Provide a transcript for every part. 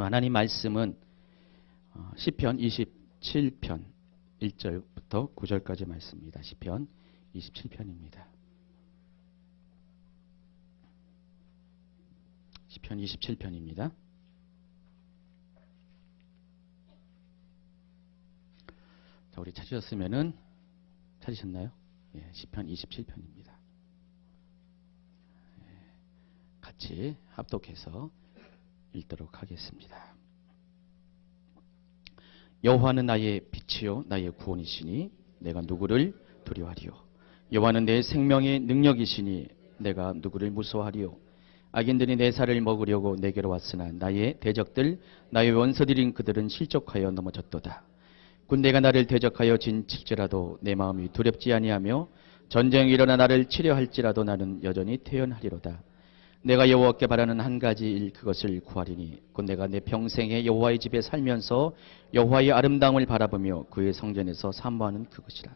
오늘 하나님 말씀은 시편 27편 1절부터 9절까지 말씀입니다. 시편 27편입니다. 시편 27편입니다. 자, 우리 찾으셨으면은 찾으셨나요? 예, 시편 27편입니다. 같이 합독해서 읽도록 하겠습니다. 여호와는 나의 빛이요 나의 구원이시니 내가 누구를 두려워하리요. 여호와는 내 생명의 능력이시니 내가 누구를 무서워하리요. 악인들이 내 살을 먹으려고 내게로 왔으나 나의 대적들 나의 원수들인 그들은 실족하여 넘어졌도다. 군대가 나를 대적하여 진칠지라도 내 마음이 두렵지 아니하며 전쟁이 일어나 나를 치려 할지라도 나는 여전히 태연하리로다. 내가 여호와께 바라는 한 가지 일 그것을 구하리니 곧 내가 내 평생에 여호와의 집에 살면서 여호와의 아름다움을 바라보며 그의 성전에서 사모하는 그것이라.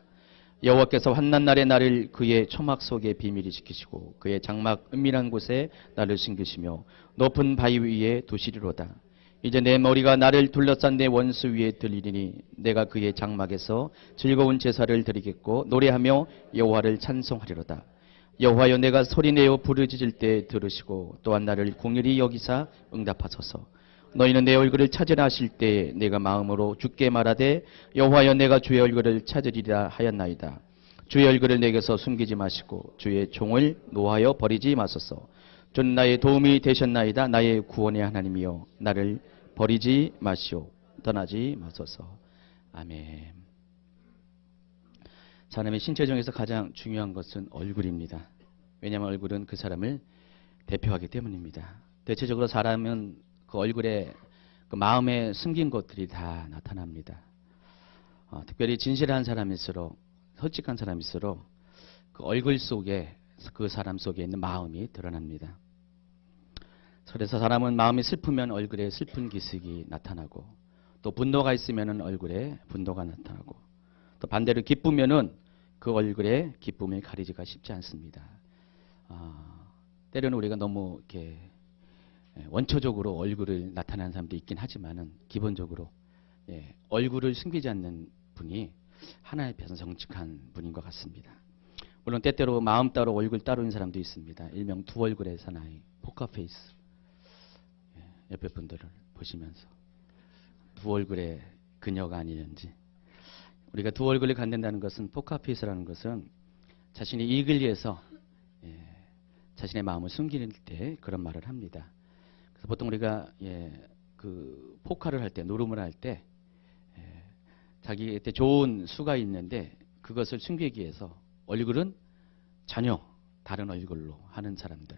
여호와께서 환난 날에 나를 그의 초막 속에 비밀히 지키시고 그의 장막 은밀한 곳에 나를 숨기시며 높은 바위 위에 두시리로다. 이제 내 머리가 나를 둘러싼 내 원수 위에 들리리니 내가 그의 장막에서 즐거운 제사를 드리겠고 노래하며 여호와를 찬송하리로다. 여호와여 내가 소리내어 부르짖을 때 들으시고 또한 나를 공일히 여기사 응답하소서. 너희는 내 얼굴을 찾으라 하실 때에 내가 마음으로 주께 말하되 여호와여 내가 주의 얼굴을 찾으리라 하였나이다. 주의 얼굴을 내게서 숨기지 마시고 주의 종을 노하여 버리지 마소서. 주는 나의 도움이 되셨나이다. 나의 구원의 하나님이여 나를 버리지 마시오. 떠나지 마소서. 아멘. 사람의 신체 중에서 가장 중요한 것은 얼굴입니다. 왜냐하면 얼굴은 그 사람을 대표하기 때문입니다. 대체적으로 사람은 그 얼굴에 그 마음에 숨긴 것들이 다 나타납니다. 특별히 진실한 사람일수록 솔직한 사람일수록 그 얼굴 속에 그 사람 속에 있는 마음이 드러납니다. 그래서 사람은 마음이 슬프면 얼굴에 슬픈 기색이 나타나고 또 분노가 있으면 얼굴에 분노가 나타나고 또 반대로 기쁘면은 그 얼굴에 기쁨을 가리기가 쉽지 않습니다. 때로는 우리가 너무 이렇게 원초적으로 얼굴을 나타내는 사람도 있긴 하지만은 기본적으로 얼굴을 숨기지 않는 분이 하나님 앞에서 정직한 분인 것 같습니다. 물론 때때로 마음 따로 얼굴 따로인 사람도 있습니다. 일명 두 얼굴의 사나이, 포커페이스. 옆에 분들을 보시면서 두 얼굴의 그녀가 아니는지. 우리가 두 얼굴을 갖는다는 것은 포커페이스라는 것은 자신이 이익을 위해서 자신의 마음을 숨기는 때 그런 말을 합니다. 그래서 보통 우리가 그 포카를 할 때, 노름을 할 때 자기한테 좋은 수가 있는데 그것을 숨기기 위해서 얼굴은 전혀 다른 얼굴로 하는 사람들,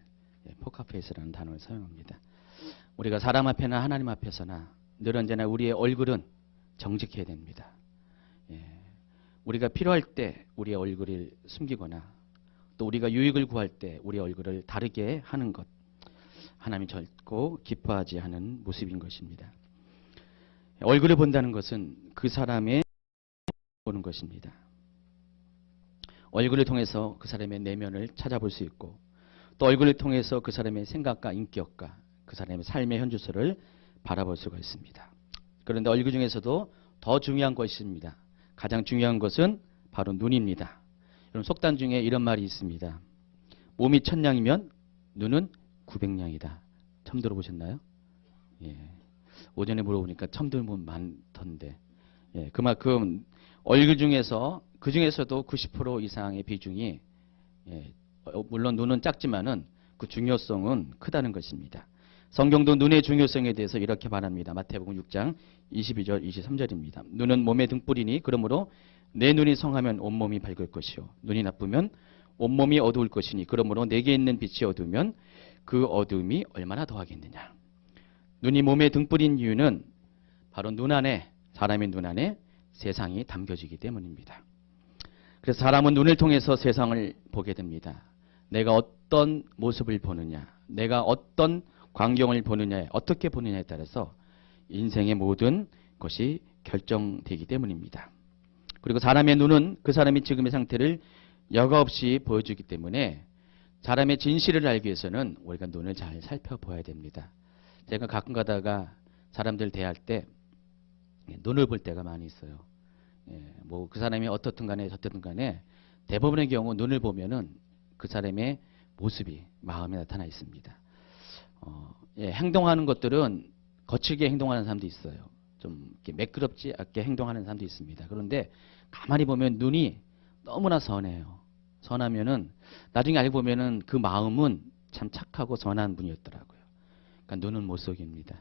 포커페이스라는 단어를 사용합니다. 우리가 사람 앞에나 하나님 앞에서나 늘 언제나 우리의 얼굴은 정직해야 됩니다. 우리가 필요할 때 우리의 얼굴을 숨기거나 또 우리가 유익을 구할 때 우리의 얼굴을 다르게 하는 것, 하나님이 결코 기뻐하지 않은 모습인 것입니다. 얼굴을 본다는 것은 그 사람의 보는 것입니다. 얼굴을 통해서 그 사람의 내면을 찾아볼 수 있고 또 얼굴을 통해서 그 사람의 생각과 인격과 그 사람의 삶의 현주소를 바라볼 수가 있습니다. 그런데 얼굴 중에서도 더 중요한 것이 있습니다. 가장 중요한 것은 바로 눈입니다. 여러분 속담 중에 이런 말이 있습니다. 몸이 1000냥이면 눈은 900냥이다. 처음 들어보셨나요? 오전에 물어보니까 처음 들은 분 많던데. 그만큼 얼굴 중에서 그 중에서도 90% 이상의 비중이 물론 눈은 작지만은 그 중요성은 크다는 것입니다. 성경도 눈의 중요성에 대해서 이렇게 말합니다. 마태복음 6장 22절 23절입니다. 눈은 몸의 등불이니 그러므로 내 눈이 성하면 온몸이 밝을 것이요 눈이 나쁘면 온몸이 어두울 것이니 그러므로 내게 있는 빛이 어두우면 그 어두움이 얼마나 더하겠느냐. 눈이 몸의 등불인 이유는 바로 눈 안에 사람의 눈 안에 세상이 담겨지기 때문입니다. 그래서 사람은 눈을 통해서 세상을 보게 됩니다. 내가 어떤 모습을 보느냐, 내가 어떤 광경을 보느냐에 어떻게 보느냐에 따라서 인생의 모든 것이 결정되기 때문입니다. 그리고 사람의 눈은 그 사람이 지금의 상태를 여과 없이 보여주기 때문에 사람의 진실을 알기 위해서는 우리가 눈을 잘 살펴봐야 됩니다. 제가 가끔 가다가 사람들 대할 때 눈을 볼 때가 많이 있어요. 뭐 그 사람이 어떻든 간에 저떻든 간에 대부분의 경우 눈을 보면은 그 사람의 모습이 마음에 나타나 있습니다. 행동하는 것들은 거칠게 행동하는 사람도 있어요. 좀 이렇게 매끄럽지 않게 행동하는 사람도 있습니다. 그런데 가만히 보면 눈이 너무나 선해요. 선하면은 나중에 알고 보면은 그 마음은 참 착하고 선한 분이었더라고요. 그러니까 눈은 못 속입니다.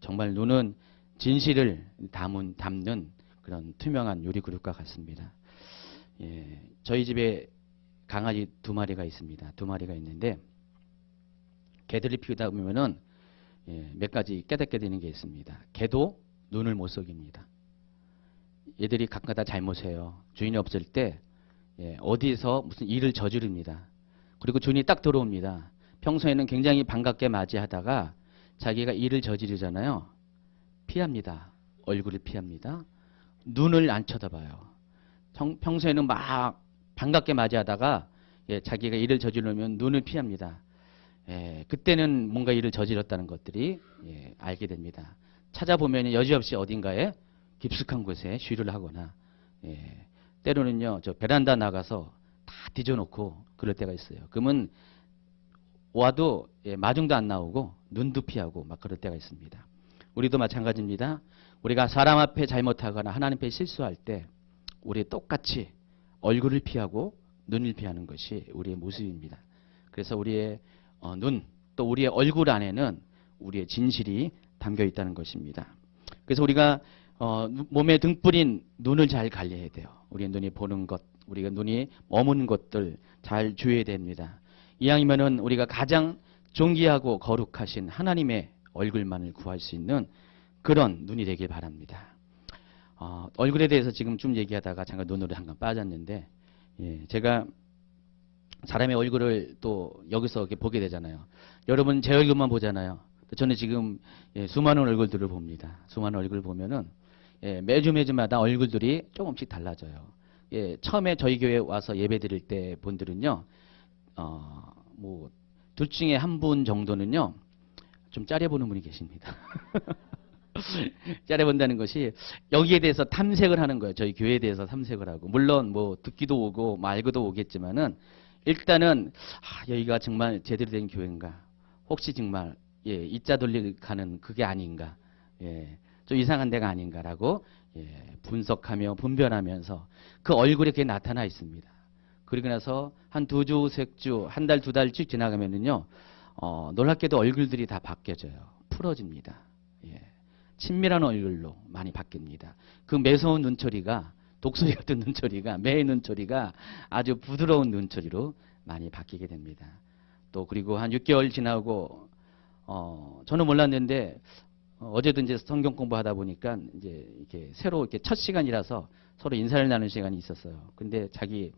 정말 눈은 진실을 담는 그런 투명한 유리그릇과 같습니다. 저희 집에 강아지 2마리가 있습니다. 2마리가 있는데 개들이 피우다 보면은 몇 가지 깨닫게 되는 게 있습니다. 개도 눈을 못 속입니다. 얘들이 가끔가다 잘못해요. 주인이 없을 때 어디서 무슨 일을 저지릅니다. 그리고 주인이 딱 들어옵니다. 평소에는 굉장히 반갑게 맞이하다가 자기가 일을 저지르잖아요. 피합니다. 얼굴을 피합니다. 눈을 안 쳐다봐요. 평소에는 막 반갑게 맞이하다가 자기가 일을 저지르면 눈을 피합니다. 그때는 뭔가 일을 저질렀다는 것들이 알게 됩니다. 찾아보면 여지없이 어딘가에 깊숙한 곳에 쉬를 하거나 때로는요 저 베란다 나가서 다 뒤져놓고 그럴 때가 있어요. 그러면 와도 마중도 안 나오고 눈도 피하고 막 그럴 때가 있습니다. 우리도 마찬가지입니다. 우리가 사람 앞에 잘못하거나 하나님 앞에 실수할 때 우리 똑같이 얼굴을 피하고 눈을 피하는 것이 우리의 모습입니다. 그래서 우리의 눈, 또 우리의 얼굴 안에는 우리의 진실이 담겨 있다는 것입니다. 그래서 우리가 몸에 등불인 눈을 잘 관리해야 돼요. 우리의 눈이 보는 것, 우리가 눈이 머무는 것들 잘 주의해야 됩니다. 이왕이면은 우리가 가장 존귀하고 거룩하신 하나님의 얼굴만을 구할 수 있는 그런 눈이 되길 바랍니다. 얼굴에 대해서 지금 좀 얘기하다가 잠깐 눈으로 잠깐 빠졌는데, 제가 사람의 얼굴을 또 여기서 이렇게 보게 되잖아요. 여러분 제 얼굴만 보잖아요. 저는 지금 수많은 얼굴들을 봅니다. 수많은 얼굴을 보면은 매주마다 얼굴들이 조금씩 달라져요. 처음에 저희 교회 와서 예배 드릴 때 분들은요, 뭐 둘 중에 한 분 정도는요, 좀 짜려보는 분이 계십니다. 짜려본다는 것이 여기에 대해서 탐색을 하는 거예요. 저희 교회에 대해서 탐색을 하고. 물론 뭐 듣기도 오고 말고도 오겠지만은 일단은 여기가 정말 제대로 된 교회인가? 혹시 정말 이자 돌리가는 그게 아닌가? 좀 이상한 데가 아닌가라고 분석하며 분별하면서 그 얼굴에 그게 나타나 있습니다. 그리고 나서 한 2주, 3주, 한 달, 2달 쭉 지나가면은요, 놀랍게도 얼굴들이 다 바뀌어져요. 풀어집니다. 친밀한 얼굴로 많이 바뀝니다. 그 매서운 눈초리가, 독수리 같은 눈초리가, 매의 눈초리가 아주 부드러운 눈초리로 많이 바뀌게 됩니다. 또 그리고 한 6개월 지나고, 저는 몰랐는데, 어제도 이제 성경 공부하다 보니까 이제 이렇게 새로 이렇게 첫 시간이라서 서로 인사를 나누는 시간이 있었어요. 근데 자기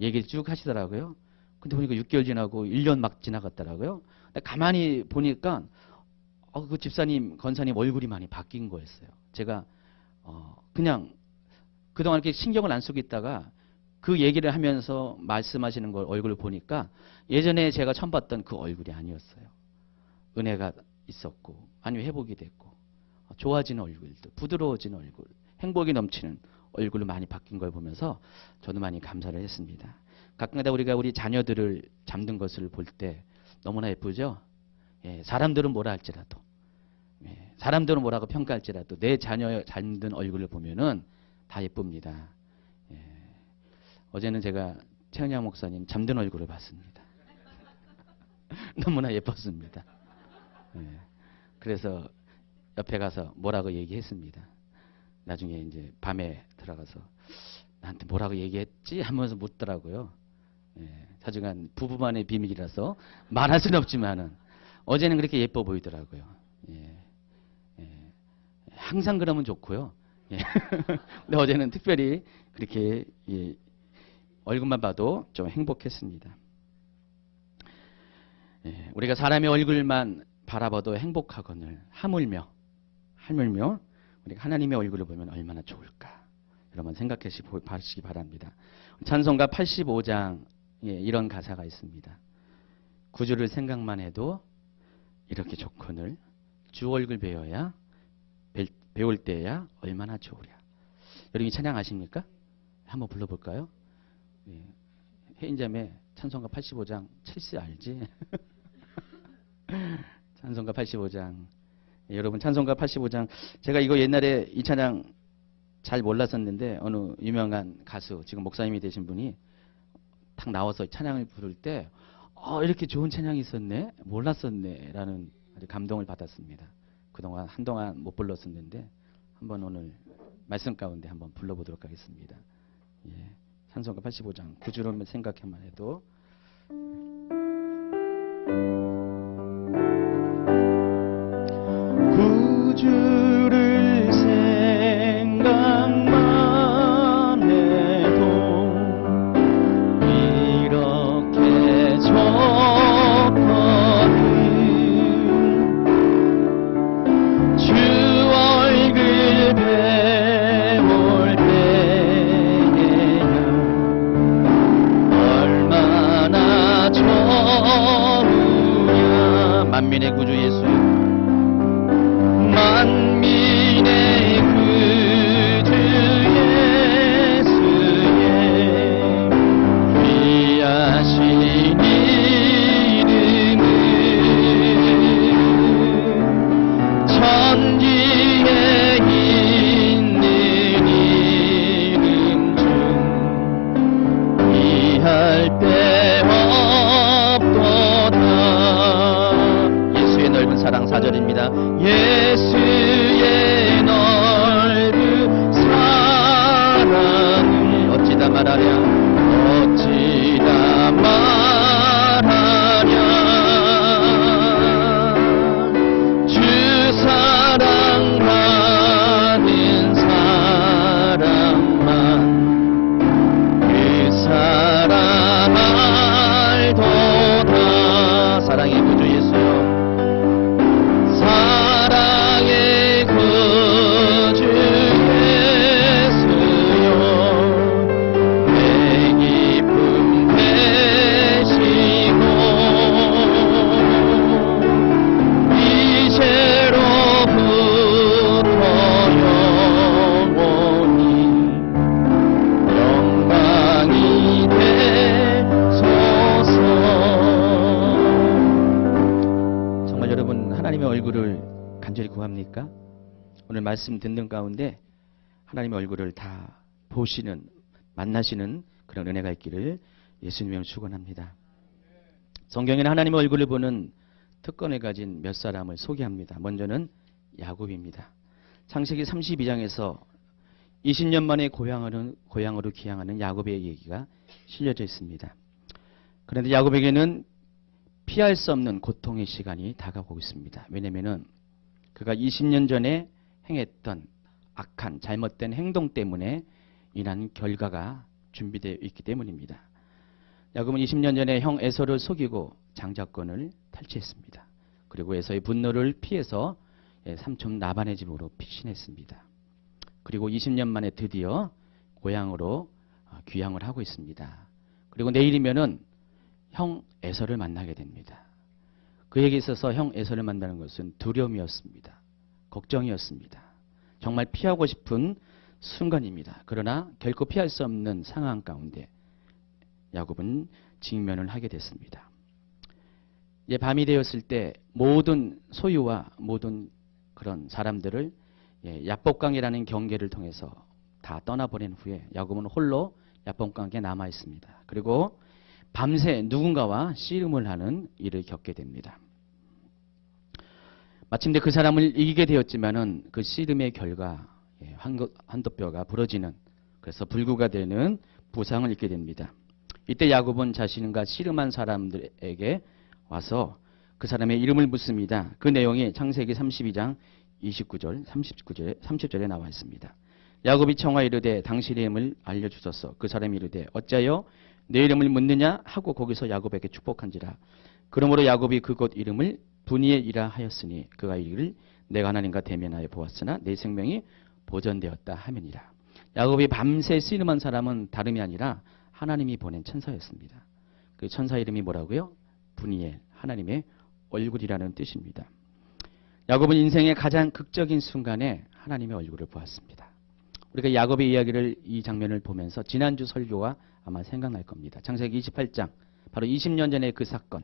얘기를 쭉 하시더라고요. 근데 보니까 6개월 지나고 1년 막 지나갔더라고요. 가만히 보니까 그 집사님, 권사님 얼굴이 많이 바뀐 거였어요. 제가 그냥 그동안 이렇게 신경을 안 쓰고 있다가 그 얘기를 하면서 말씀하시는 걸 얼굴을 보니까 예전에 제가 처음 봤던 그 얼굴이 아니었어요. 은혜가 있었고 아니면 회복이 됐고 좋아지는 얼굴도, 부드러워지는 얼굴, 행복이 넘치는 얼굴로 많이 바뀐 걸 보면서 저도 많이 감사를 했습니다. 가끔가다 우리가 우리 자녀들을 잠든 것을 볼 때 너무나 예쁘죠? 사람들은 뭐라 할지라도, 사람들은 뭐라고 평가할지라도 내 자녀의 잠든 얼굴을 보면은 다 예쁩니다. 어제는 제가 최은양 목사님 잠든 얼굴을 봤습니다. 너무나 예뻤습니다. 그래서 옆에 가서 뭐라고 얘기했습니다. 나중에 이제 밤에 들어가서 나한테 뭐라고 얘기했지 하면서 묻더라고요. 하여간 부부만의 비밀이라서 말할 수는 없지만은 어제는 그렇게 예뻐 보이더라고요. 항상 그러면 좋고요. 근데 어제는 특별히 그렇게 얼굴만 봐도 좀 행복했습니다. 우리가 사람의 얼굴만 바라봐도 행복하거늘 하물며 우리가 하나님의 얼굴을 보면 얼마나 좋을까. 여러분 생각하시기 바랍니다. 찬송가 85장 이런 가사가 있습니다. 구주를 생각만 해도 이렇게 좋거늘 주 얼굴 배워야 배울 때야 얼마나 좋으랴. 여러분 이 찬양 아십니까? 한번 불러볼까요? 예. 혜인자매 찬송가 85장 첼시 알지? 찬송가 85장. 예, 여러분 찬송가 85장 제가 이거 옛날에 이 찬양 잘 몰랐었는데 어느 유명한 가수 지금 목사님이 되신 분이 탁 나와서 찬양을 부를 때 이렇게 좋은 찬양이 있었네? 몰랐었네 라는 아주 감동을 받았습니다. 그동안 한동안 못 불렀었는데 한번 오늘 말씀 가운데 한번 불러보도록 하겠습니다. 예, 찬송가 85장 구주를 생각해만 해도 구주를 생각만 해도 이렇게 좋거든. 주 얼굴 배울 때에야 얼마나 좋으냐. 만민의 구주 예수, 만민의 구주 예수의 귀하신 이름은 천지에 있는 이름 중 이할 데 없도다. 예수의 넓은 사랑 4절입니다. 예수의 넓은 사랑을 어찌다 말하랴. 어찌다 말하랴. 주 사랑하는 사람만 그 사랑 알도다. 사랑의 구주 예수여, 사랑의 구주 예수여, 내 기쁨 되시고 이제로부터 영원히 영광이 되소서. 정말 여러분 하나님의 얼굴을 간절히 구합니까? 오늘 말씀 듣는 가운데 하나님의 얼굴을 다 보시는, 만나시는 그런 은혜가 있기를 예수님의 축원합니다. 성경에는 하나님의 얼굴을 보는 특권을 가진 몇 사람을 소개합니다. 먼저는 야곱입니다. 창세기 32장에서 20년 만에 고향으로 귀향하는 야곱의 얘기가 실려져 있습니다. 그런데 야곱에게는 피할 수 없는 고통의 시간이 다가오고 있습니다. 왜냐하면 그가 20년 전에 행했던 악한 잘못된 행동 때문에 인한 결과가 준비되어 있기 때문입니다. 야곱은 20년 전에 형 에서를 속이고 장자권을 탈취했습니다. 그리고 에서의 분노를 피해서 삼촌 라반의 집으로 피신했습니다. 그리고 20년 만에 드디어 고향으로 귀향을 하고 있습니다. 그리고 내일이면은 형 에서를 만나게 됩니다. 그에게 있어서 형 에서를 만나는 것은 두려움이었습니다. 걱정이었습니다. 정말 피하고 싶은 순간입니다. 그러나 결코 피할 수 없는 상황 가운데 야곱은 직면을 하게 됐습니다. 이제 밤이 되었을 때 모든 소유와 모든 그런 사람들을 야복강이라는 경계를 통해서 다 떠나보낸 후에 야곱은 홀로 야복강에 남아 있습니다. 그리고 밤새 누군가와 씨름을 하는 일을 겪게 됩니다. 마침내 그 사람을 이기게 되었지만은 그 씨름의 결과 환도뼈가 부러지는, 그래서 불구가 되는 부상을 입게 됩니다. 이때 야곱은 자신과 씨름한 사람들에게 와서 그 사람의 이름을 묻습니다. 그 내용이 창세기 32장 29절, 30절에 나와 있습니다. 야곱이 청하 이르되 당신의 이름을 알려주소서. 그 사람이 이르되 어찌하여 내 이름을 묻느냐 하고 거기서 야곱에게 축복한지라. 그러므로 야곱이 그곳 이름을 분이엘이라 하였으니 그가 이르기를 내가 하나님과 대면하여 보았으나 내 생명이 보존되었다 하면이라. 야곱이 밤새 씨름한 사람은 다름이 아니라 하나님이 보낸 천사였습니다. 그 천사 이름이 뭐라고요? 분이엘, 하나님의 얼굴이라는 뜻입니다. 야곱은 인생의 가장 극적인 순간에 하나님의 얼굴을 보았습니다. 우리가 야곱의 이야기를 이 장면을 보면서 지난주 설교가 아마 생각날 겁니다. 창세기 28장 바로 20년 전의 그 사건.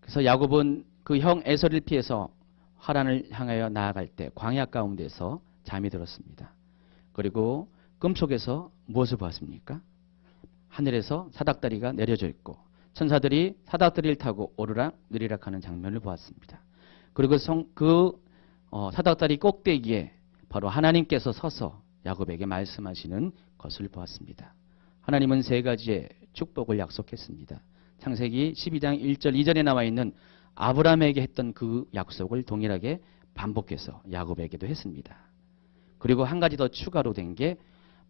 그래서 야곱은 그 형 에서를 피해서 하란을 향하여 나아갈 때 광야 가운데서 잠이 들었습니다. 그리고 꿈속에서 무엇을 보았습니까? 하늘에서 사닥다리가 내려져 있고 천사들이 사닥다리를 타고 오르락 내리락 하는 장면을 보았습니다. 그리고 사닥다리 꼭대기에 바로 하나님께서 서서 야곱에게 말씀하시는 것을 보았습니다. 하나님은 세 가지의 축복을 약속했습니다. 창세기 12장 1절 2절에 나와 있는 아브라함에게 했던 그 약속을 동일하게 반복해서 야곱에게도 했습니다. 그리고 한 가지 더 추가로 된 게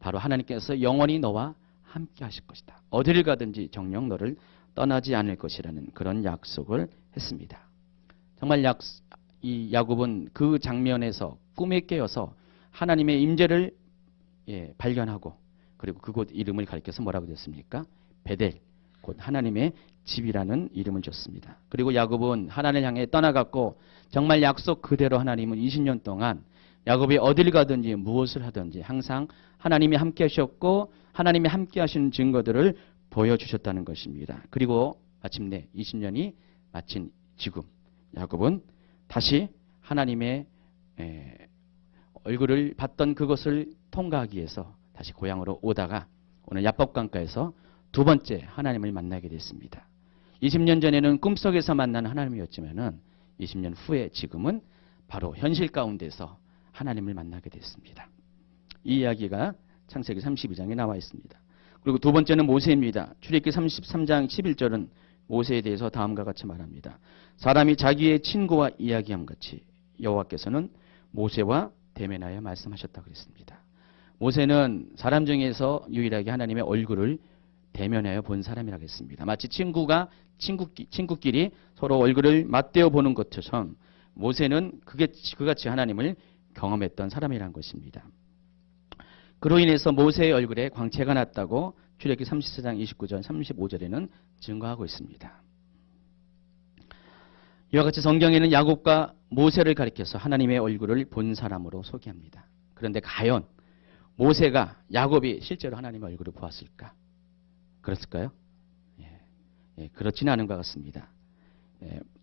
바로 하나님께서 영원히 너와 함께 하실 것이다. 어디를 가든지 정녕 너를 떠나지 않을 것이라는 그런 약속을 했습니다. 정말 이 야곱은 그 장면에서 꿈에 깨어서 하나님의 임재를 발견하고 그리고 그곳 이름을 가리켜서 뭐라고 됐습니까? 베델, 곧 하나님의 집이라는 이름을 줬습니다. 그리고 야곱은 하나님을 향해 떠나갔고 정말 약속 그대로 하나님은 20년 동안 야곱이 어딜 가든지 무엇을 하든지 항상 하나님이 함께 하셨고 하나님이 함께 하시는 증거들을 보여주셨다는 것입니다. 그리고 마침내 20년이 마친 지금 야곱은 다시 하나님의 얼굴을 봤던 그것을 통과하기 위해서 다시 고향으로 오다가 오늘 야복강가에서 두 번째 하나님을 만나게 됐습니다. 20년 전에는 꿈속에서 만난 하나님이었지만은 20년 후에 지금은 바로 현실 가운데서 하나님을 만나게 됐습니다. 이 이야기가 창세기 32장에 나와 있습니다. 그리고 두 번째는 모세입니다. 출애굽기 33장 11절은 모세에 대해서 다음과 같이 말합니다. 사람이 자기의 친구와 이야기함 같이 여호와께서는 모세와 대면하여 말씀하셨다고 그랬습니다. 모세는 사람 중에서 유일하게 하나님의 얼굴을 대면하여 본 사람이라고 했습니다. 마치 친구끼리 서로 얼굴을 맞대어 보는 것처럼 모세는 그같이 하나님을 경험했던 사람이라는 것입니다. 그로 인해서 모세의 얼굴에 광채가 났다고 출애굽기 34장 29절 35절에는 증거하고 있습니다. 이와 같이 성경에는 야곱과 모세를 가리켜서 하나님의 얼굴을 본 사람으로 소개합니다. 그런데 과연 모세가 야곱이 실제로 하나님의 얼굴을 보았을까? 그랬을까요? 그렇지는 않은 것 같습니다.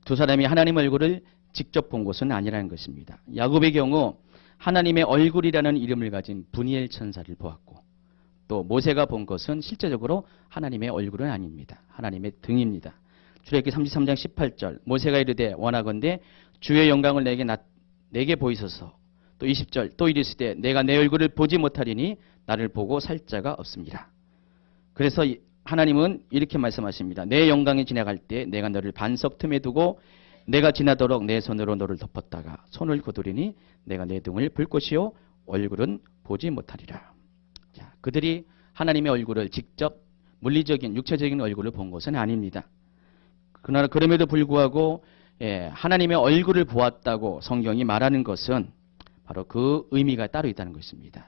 두 사람이 하나님의 얼굴을 직접 본 것은 아니라는 것입니다. 야곱의 경우 하나님의 얼굴이라는 이름을 가진 분이엘 천사를 보았고 또 모세가 본 것은 실제적으로 하나님의 얼굴은 아닙니다. 하나님의 등입니다. 출애굽기 33장 18절 모세가 이르되 원하건대 주의 영광을 내게 보이소서. 또 20절 또 이르시되 내가 내 얼굴을 보지 못하리니 나를 보고 살 자가 없습니다. 그래서 하나님은 이렇게 말씀하십니다. 내 영광이 지나갈 때 내가 너를 반석 틈에 두고 내가 지나도록 내 손으로 너를 덮었다가 손을 거두리니 내가 내 등을 볼 것이요 얼굴은 보지 못하리라. 자, 그들이 하나님의 얼굴을 직접 물리적인 육체적인 얼굴을 본 것은 아닙니다. 그러나 그럼에도 불구하고 하나님의 얼굴을 보았다고 성경이 말하는 것은 바로 그 의미가 따로 있다는 것입니다.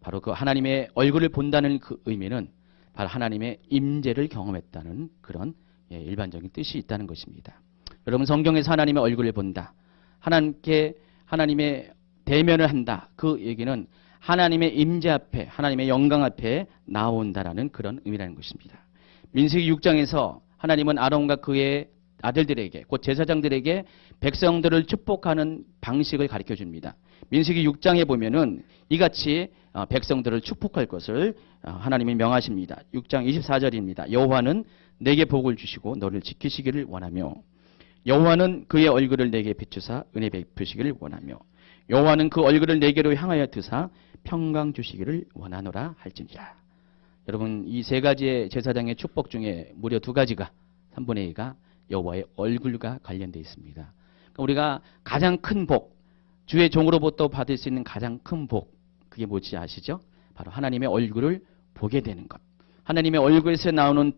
바로 그 하나님의 얼굴을 본다는 그 의미는 바로 하나님의 임재를 경험했다는 그런 일반적인 뜻이 있다는 것입니다. 여러분 성경에서 하나님의 얼굴을 본다. 하나님의 대면을 한다. 그 얘기는 하나님의 임재 앞에 하나님의 영광 앞에 나온다라는 그런 의미라는 것입니다. 민수기 6장에서 하나님은 아론과 그의 아들들에게 곧 제사장들에게 백성들을 축복하는 방식을 가르쳐 줍니다. 민수기 6장에 보면은 이같이 백성들을 축복할 것을 하나님이 명하십니다. 6장 24절입니다. 여호와는 내게 복을 주시고 너를 지키시기를 원하며 여호와는 그의 얼굴을 내게 비추사 은혜 베푸시기를 원하며 여호와는 그 얼굴을 내게로 향하여 드사 평강 주시기를 원하노라 할지니라. 여러분 이 세 가지의 제사장의 축복 중에 무려 두 가지가 3분의 2가 여호와의 얼굴과 관련되어 있습니다. 그러니까 우리가 가장 큰 복, 주의 종으로부터 받을 수 있는 가장 큰 복, 그게 뭔지 아시죠? 바로 하나님의 얼굴을 보게 되는 것. 하나님의 얼굴에서 나오는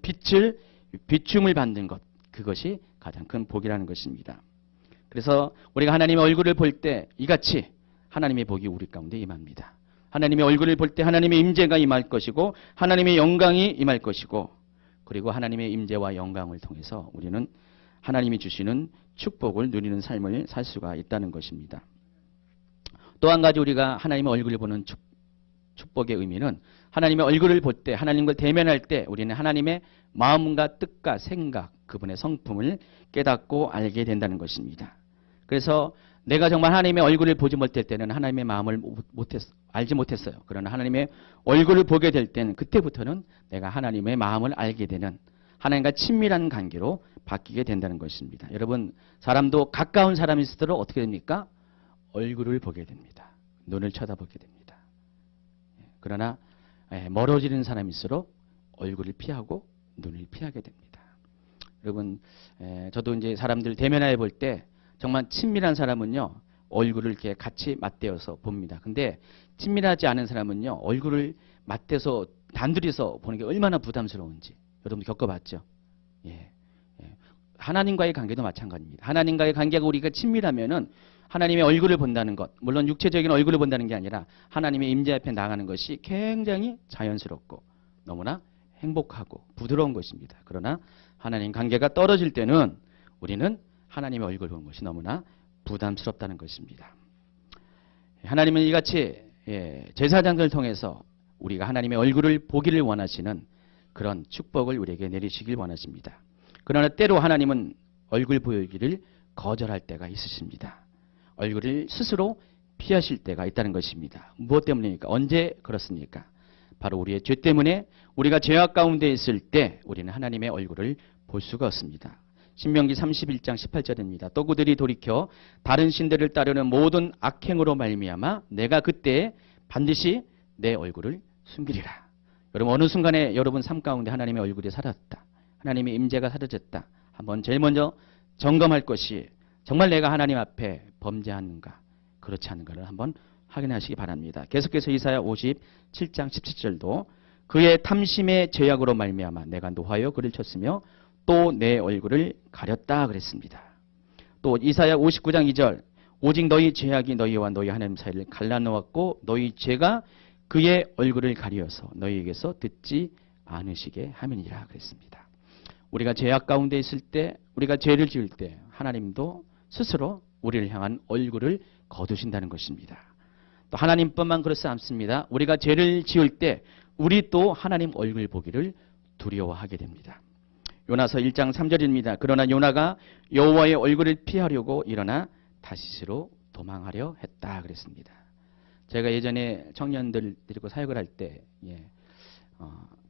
비춤을 받는 것. 그것이 가장 큰 복이라는 것입니다. 그래서 우리가 하나님의 얼굴을 볼 때 이같이 하나님의 복이 우리 가운데 임합니다. 하나님의 얼굴을 볼 때 하나님의 임재가 임할 것이고 하나님의 영광이 임할 것이고 그리고 하나님의 임재와 영광을 통해서 우리는 하나님이 주시는 축복을 누리는 삶을 살 수가 있다는 것입니다. 또 한 가지 우리가 하나님의 얼굴을 보는 축복의 의미는 하나님의 얼굴을 볼 때, 하나님과 대면할 때 우리는 하나님의 마음과 뜻과 생각, 그분의 성품을 깨닫고 알게 된다는 것입니다. 그래서 내가 정말 하나님의 얼굴을 보지 못할 때는 하나님의 마음을 알지 못했어요. 그러나 하나님의 얼굴을 보게 될 때는 그때부터는 내가 하나님의 마음을 알게 되는 하나님과 친밀한 관계로 바뀌게 된다는 것입니다. 여러분, 사람도 가까운 사람일수록 어떻게 됩니까? 얼굴을 보게 됩니다. 눈을 쳐다보게 됩니다. 그러나 멀어지는 사람일수록 얼굴을 피하고 눈을 피하게 됩니다. 여러분, 저도 이제 사람들 대면하여 볼 때 정말 친밀한 사람은요, 얼굴을 이렇게 같이 맞대어서 봅니다. 근데 친밀하지 않은 사람은요, 얼굴을 맞대서 단둘이서 보는 게 얼마나 부담스러운지 여러분 겪어봤죠? 예. 하나님과의 관계도 마찬가지입니다. 하나님과의 관계가 우리가 친밀하면은 하나님의 얼굴을 본다는 것, 물론 육체적인 얼굴을 본다는 게 아니라 하나님의 임재 앞에 나가는 것이 굉장히 자연스럽고 너무나 행복하고 부드러운 것입니다. 그러나 하나님 관계가 떨어질 때는 우리는 하나님의 얼굴을 보는 것이 너무나 부담스럽다는 것입니다. 하나님은 이같이 제사장들을 통해서 우리가 하나님의 얼굴을 보기를 원하시는 그런 축복을 우리에게 내리시길 원하십니다. 그러나 때로 하나님은 얼굴 보이기를 거절할 때가 있으십니다. 얼굴을 스스로 피하실 때가 있다는 것입니다. 무엇 때문입니까? 언제 그렇습니까? 바로 우리의 죄 때문에 우리가 죄악 가운데 있을 때 우리는 하나님의 얼굴을 볼 수가 없습니다. 신명기 31장 18절입니다. 또 그들이 돌이켜 다른 신들을 따르는 모든 악행으로 말미암아 내가 그때 반드시 내 얼굴을 숨기리라. 여러분, 어느 순간에 여러분 삶 가운데 하나님의 얼굴이 사라졌다, 하나님의 임재가 사라졌다, 한번 제일 먼저 점검할 것이 정말 내가 하나님 앞에 범죄하는가 그렇지 않은가를 한번 확인하시기 바랍니다. 계속해서 이사야 57장 17절도 그의 탐심의 죄악으로 말미암아 내가 노하여 그를 쳤으며 또 내 얼굴을 가렸다 그랬습니다. 또 이사야 59장 2절 오직 너희 죄악이 너희와 너희 하나님 사이를 갈라놓았고 너희 죄가 그의 얼굴을 가리어서 너희에게서 듣지 않으시게 함이니라 그랬습니다. 우리가 죄악 가운데 있을 때, 우리가 죄를 지을 때 하나님도 스스로 우리를 향한 얼굴을 거두신다는 것입니다. 또 하나님뿐만 그렇지 않습니다. 우리가 죄를 지을 때 우리 또 하나님 얼굴 보기를 두려워하게 됩니다. 요나서 1장 3절입니다. 그러나 요나가 여호와의 얼굴을 피하려고 일어나 다시스로 도망하려 했다 그랬습니다. 제가 예전에 청년들 데리고 사역을 할 때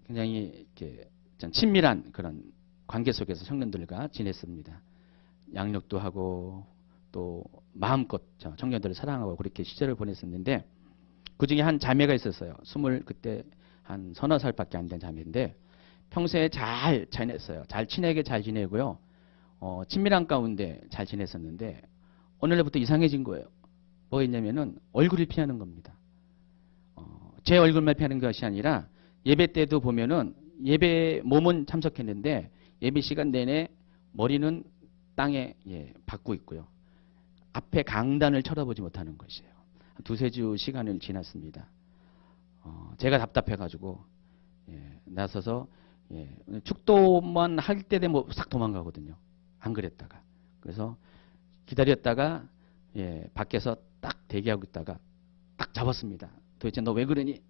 굉장히 이렇게 친밀한 그런 관계 속에서 청년들과 지냈습니다. 양육도 하고 또 마음껏 청년들을 사랑하고 그렇게 시절을 보냈었는데 그 중에 한 자매가 있었어요. 그때 한 서너 살밖에 안 된 자매인데 평소에 잘 지냈어요. 친하게 잘 지내고요. 친밀한 가운데 잘 지냈었는데 어느 날부터 이상해진 거예요. 뭐가 있냐면은 얼굴을 피하는 겁니다. 제 얼굴만 피하는 것이 아니라 예배 때도 보면은 예배 몸은 참석했는데 예배 시간 내내 머리는 땅에 박고 있고요. 앞에 강단을 쳐다보지 못하는 것이에요. 두세 주 시간을 지났습니다. 제가 답답해가지고 나서서 축도만 할 때 되면 싹 도망가거든요. 안 그랬다가. 그래서 기다렸다가 밖에서 딱 대기하고 있다가 딱 잡았습니다. 도대체 너 왜 그러니?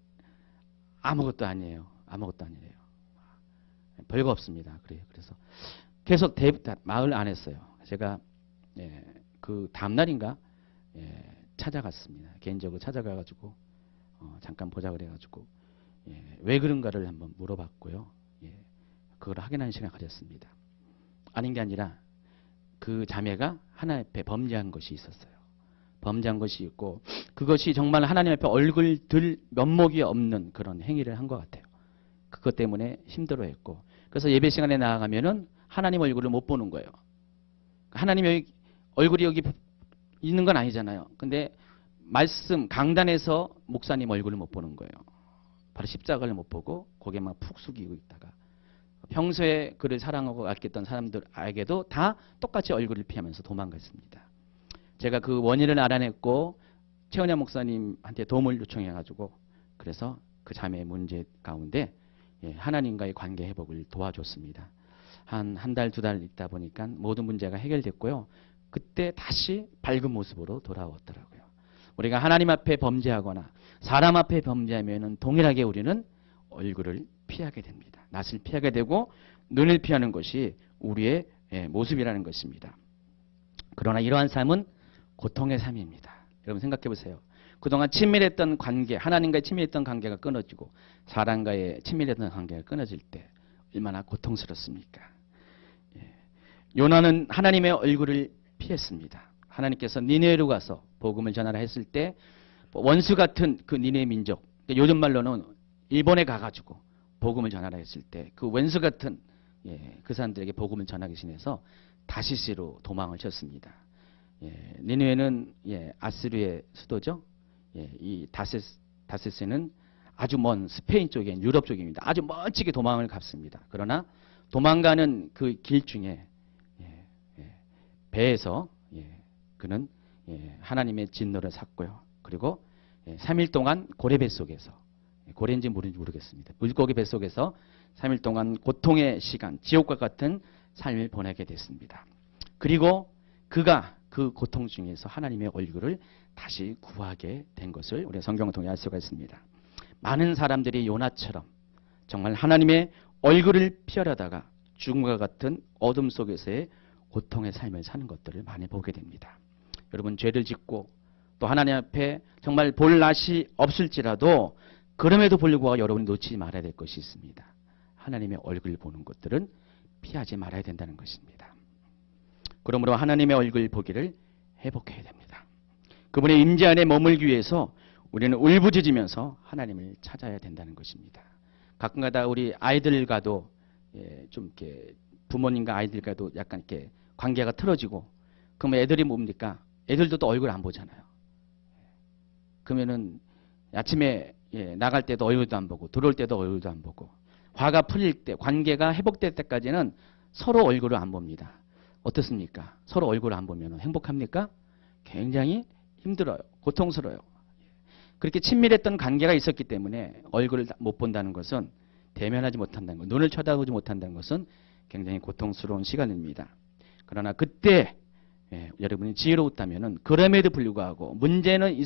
아무것도 아니에요. 아무것도 아니래요. 별거 없습니다. 그래서 계속 말을 안 했어요. 제가 그 다음날인가 찾아갔습니다. 개인적으로 찾아가가지고 잠깐 보자 그래가지고 왜 그런가를 한번 물어봤고요. 그걸 확인하는 시간을 가졌습니다. 아닌 게 아니라 그 자매가 하나님 앞에 범죄한 것이 있었어요. 범죄한 것이 있고 그것이 정말 하나님 앞에 얼굴 들 면목이 없는 그런 행위를 한 것 같아요. 그것 때문에 힘들어했고 그래서 예배 시간에 나아가면은 하나님 얼굴을 못 보는 거예요. 하나님 얼굴이 여기 있는 건 아니잖아요. 근데 말씀 강단에서 목사님 얼굴을 못 보는 거예요. 바로 십자가를 못 보고 고개만 푹 숙이고 있다가 평소에 그를 사랑하고 아꼈던 사람들에게도 다 똑같이 얼굴을 피하면서 도망갔습니다. 제가 그 원인을 알아냈고 최은야 목사님한테 도움을 요청해가지고 그래서 그 자매의 문제 가운데 하나님과의 관계 회복을 도와줬습니다. 한 달, 두 달 있다 보니까 모든 문제가 해결됐고요. 그때 다시 밝은 모습으로 돌아왔더라고요. 우리가 하나님 앞에 범죄하거나 사람 앞에 범죄하면은 동일하게 우리는 얼굴을 피하게 됩니다. 낯을 피하게 되고 눈을 피하는 것이 우리의 모습이라는 것입니다. 그러나 이러한 삶은 고통의 삶입니다. 여러분 생각해 보세요. 그동안 친밀했던 관계, 하나님과의 친밀했던 관계가 끊어지고 사람과의 친밀했던 관계가 끊어질 때 얼마나 고통스럽습니까? 요나는 하나님의 얼굴을 피했습니다. 하나님께서 니네로 가서 복음을 전하라 했을 때 원수 같은 그 니네 민족, 요즘 말로는 일본에 가가지고 복음을 전하라 했을 때 그 원수 같은 그 사람들에게 복음을 전하기 위해서 다시스로 도망을 쳤습니다. 니네는 아스리의 수도죠. 이 다시스는 아주 먼 스페인 쪽에 유럽 쪽입니다. 아주 멀찍이 도망을 갔습니다. 그러나 도망가는 그 길 중에 배에서 그는 하나님의 진노를 샀고요. 그리고 3일 동안 고래 뱃속에서, 고래인지 모르는지 모르겠습니다. 물고기 뱃속에서 3일 동안 고통의 시간, 지옥과 같은 삶을 보내게 됐습니다. 그리고 그가 그 고통 중에서 하나님의 얼굴을 다시 구하게 된 것을 우리가 성경을 통해 알 수가 있습니다. 많은 사람들이 요나처럼 정말 하나님의 얼굴을 피하려다가 죽음과 같은 어둠 속에서의 고통의 삶을 사는 것들을 많이 보게 됩니다. 여러분 죄를 짓고 또 하나님 앞에 정말 볼 낯이 없을지라도 그럼에도 불구하고 여러분이 놓치지 말아야 될 것이 있습니다. 하나님의 얼굴 보는 것들은 피하지 말아야 된다는 것입니다. 그러므로 하나님의 얼굴 보기를 회복해야 됩니다. 그분의 임재 안에 머물기 위해서 우리는 울부짖으면서 하나님을 찾아야 된다는 것입니다. 가끔가다 우리 아이들과도 좀 이렇게 부모님과 아이들과도 약간 이렇게 관계가 틀어지고 그러면 애들이 뭡니까? 애들도 또 얼굴 안 보잖아요. 그러면은 아침에 나갈 때도 얼굴도 안 보고 들어올 때도 얼굴도 안 보고 화가 풀릴 때 관계가 회복될 때까지는 서로 얼굴을 안 봅니다. 어떻습니까? 서로 얼굴을 안 보면 행복합니까? 굉장히 힘들어요. 고통스러워요. 그렇게 친밀했던 관계가 있었기 때문에 얼굴을 못 본다는 것은 대면하지 못한다는 것, 눈을 쳐다보지 못한다는 것은 굉장히 고통스러운 시간입니다. 그러나 그때 여러분이 지혜로웠다면 그럼에도 불구하고 문제는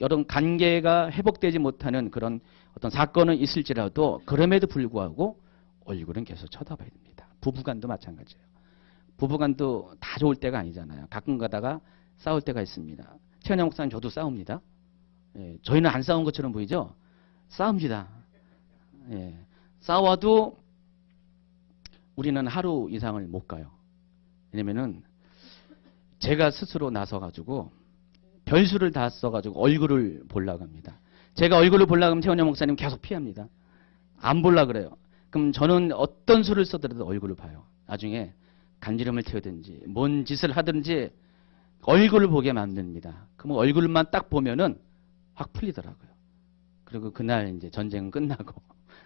여러분 관계가 회복되지 못하는 그런 어떤 사건은 있을지라도 그럼에도 불구하고 얼굴은 계속 쳐다봐야 됩니다. 부부간도 마찬가지예요. 부부간도 다 좋을 때가 아니잖아요. 가끔 가다가 싸울 때가 있습니다. 최은영 목사님 저도 싸웁니다. 저희는 안 싸운 것처럼 보이죠? 싸웁니다. 싸워도 우리는 하루 이상을 못 가요. 왜냐면은 제가 스스로 나서가지고 별수를 다 써가지고 얼굴을 보려고 합니다. 제가 얼굴을 보려고 하면 최원영 목사님 계속 피합니다. 안 보려고 그래요. 그럼 저는 어떤 수를 써더라도 얼굴을 봐요. 나중에 간지럼을 태우든지 뭔 짓을 하든지 얼굴을 보게 만듭니다. 그럼 얼굴만 딱 보면은 확 풀리더라고요. 그리고 그날 이제 전쟁은 끝나고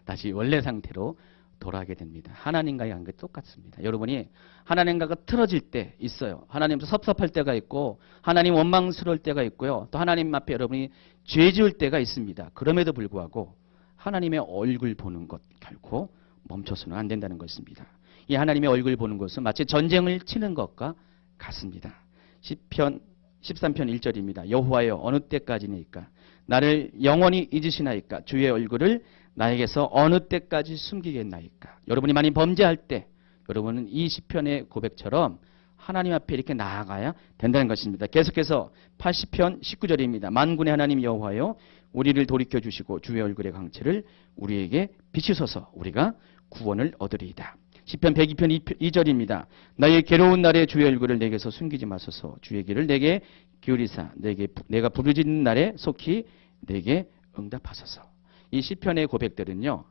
다시 원래 상태로 돌아가게 됩니다. 하나님과의 관계 똑같습니다. 여러분이 하나님과가 틀어질 때 있어요. 하나님도 섭섭할 때가 있고 하나님 원망스러울 때가 있고요. 또 하나님 앞에 여러분이 죄 지을 때가 있습니다. 그럼에도 불구하고 하나님의 얼굴 보는 것 결코 멈춰서는 안 된다는 것입니다. 이 하나님의 얼굴 보는 것은 마치 전쟁을 치는 것과 같습니다. 시편 13편 1절입니다. 여호와여 어느 때까지니까 나를 영원히 잊으시나이까 주의 얼굴을 나에게서 어느 때까지 숨기겠나이까. 여러분이 많이 범죄할 때 여러분은 이 시편의 고백처럼 하나님 앞에 이렇게 나아가야 된다는 것입니다. 계속해서 80편 19절입니다. 만군의 하나님 여호와여 우리를 돌이켜 주시고 주의 얼굴의 광채를 우리에게 비추소서 우리가 구원을 얻으리이다. 시편 102편 2절입니다. 나의 괴로운 날에 주의 얼굴을 내게서 숨기지 마소서 주의 길을 내게 기울이사 내가 부르짖는 날에 속히 내게 응답하소서. 이 시편의 고백들은요.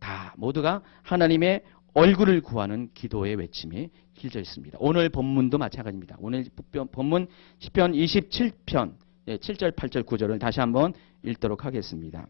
다 모두가 하나님의 얼굴을 구하는 기도의 외침이 길져 있습니다. 오늘 본문도 마찬가지입니다. 오늘 본문 시편 27편 7절 8절 9절을 다시 한번 읽도록 하겠습니다.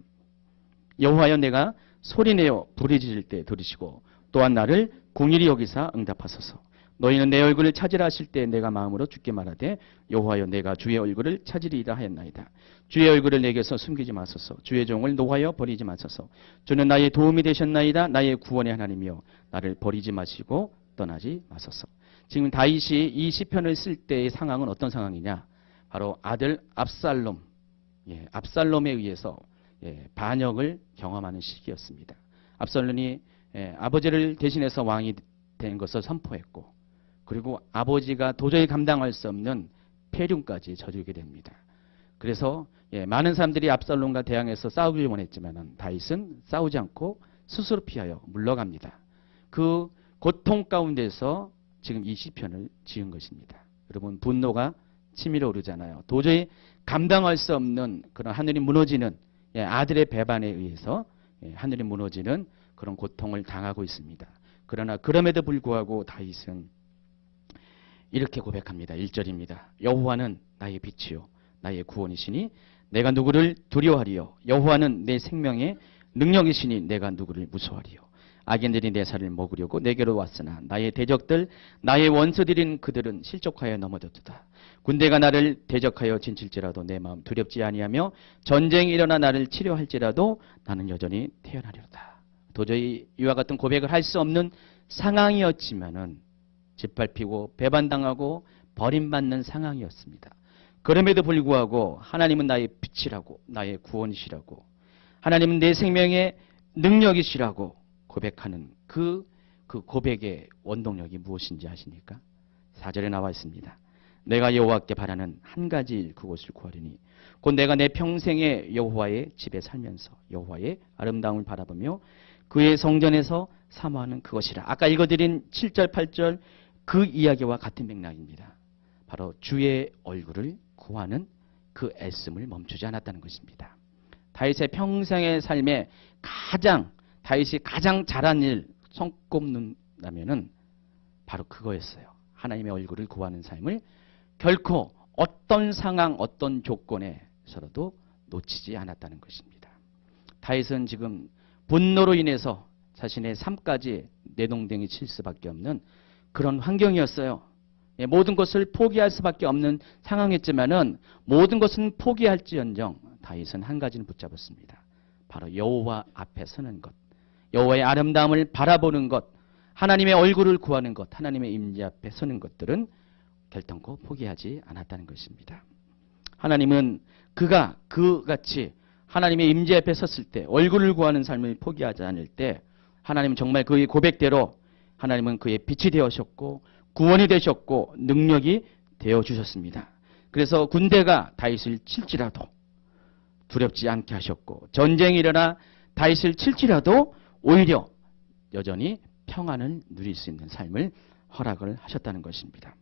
여호와여 내가 소리내어 부르짖을 때 들으시고 또한 나를 궁일이 여기사 응답하소서. 너희는 내 얼굴을 찾으라 하실 때 내가 마음으로 주께 말하되 여호와여 내가 주의 얼굴을 찾으리이다 하였나이다. 주의 얼굴을 내게서 숨기지 마소서. 주의 종을 노하여 버리지 마소서. 주는 나의 도움이 되셨나이다. 나의 구원의 하나님이여 나를 버리지 마시고 떠나지 마소서. 지금 다윗이 이 시편을 쓸 때의 상황은 어떤 상황이냐? 바로 아들 압살롬, 압살롬에 의해서 반역을 경험하는 시기였습니다. 압살롬이 아버지를 대신해서 왕이 된 것을 선포했고, 그리고 아버지가 도저히 감당할 수 없는 폐륜까지 저지르게 됩니다. 그래서 많은 사람들이 압살롬과 대항해서 싸우길 원했지만 다윗은 싸우지 않고 스스로 피하여 물러갑니다. 그 고통 가운데서 지금 이 시편을 지은 것입니다. 여러분, 분노가 치밀어 오르잖아요. 도저히 감당할 수 없는 그런 하늘이 무너지는 아들의 배반에 의해서 하늘이 무너지는 그런 고통을 당하고 있습니다. 그러나 그럼에도 불구하고 다윗은 이렇게 고백합니다. 1절입니다. 여호와는 나의 빛이요 나의 구원이시니 내가 누구를 두려워하리요. 여호와는 내 생명의 능력이시니 내가 누구를 무서워하리요. 악인들이 내 살을 먹으려고 내게로 왔으나 나의 대적들 나의 원수들인 그들은 실족하여 넘어졌도다. 군대가 나를 대적하여 진칠지라도 내 마음 두렵지 아니하며 전쟁이 일어나 나를 치료할지라도 나는 여전히 태어나리로다. 도저히 이와 같은 고백을 할 수 없는 상황이었지만은 짓밟히고 배반당하고 버림받는 상황이었습니다. 그럼에도 불구하고 하나님은 나의 빛이라고 나의 구원이시라고 하나님은 내 생명의 능력이시라고 고백하는 그 고백의 원동력이 무엇인지 아십니까? 4절에 나와 있습니다. 내가 여호와께 바라는 한 가지 일 그곳을 구하리니 곧 내가 내 평생에 여호와의 집에 살면서 여호와의 아름다움을 바라보며 그의 성전에서 사모하는 그것이라. 아까 읽어드린 7절 8절 그 이야기와 같은 맥락입니다. 바로 주의 얼굴을 구하는 그 애씀을 멈추지 않았다는 것입니다. 다윗의 평생의 삶에 다윗이 가장 잘한 일 손꼽는다면은 바로 그거였어요. 하나님의 얼굴을 구하는 삶을 결코 어떤 상황, 어떤 조건에서라도 놓치지 않았다는 것입니다. 다윗은 지금 분노로 인해서 자신의 삶까지 내동댕이 칠 수밖에 없는 그런 환경이었어요. 모든 것을 포기할 수밖에 없는 상황이었지만은 모든 것은 포기할지언정 다윗은 한 가지는 붙잡았습니다. 바로 여호와 앞에 서는 것, 여호와의 아름다움을 바라보는 것, 하나님의 얼굴을 구하는 것, 하나님의 임재 앞에 서는 것들은 결단코 포기하지 않았다는 것입니다. 하나님은 그가 그같이 하나님의 임재 앞에 섰을 때 얼굴을 구하는 삶을 포기하지 않을 때 하나님은 정말 그의 고백대로 하나님은 그의 빛이 되어셨고 구원이 되셨고 능력이 되어주셨습니다. 그래서 군대가 다윗을 칠지라도 두렵지 않게 하셨고 전쟁이 일어나 다윗을 칠지라도 오히려 여전히 평안을 누릴 수 있는 삶을 허락을 하셨다는 것입니다.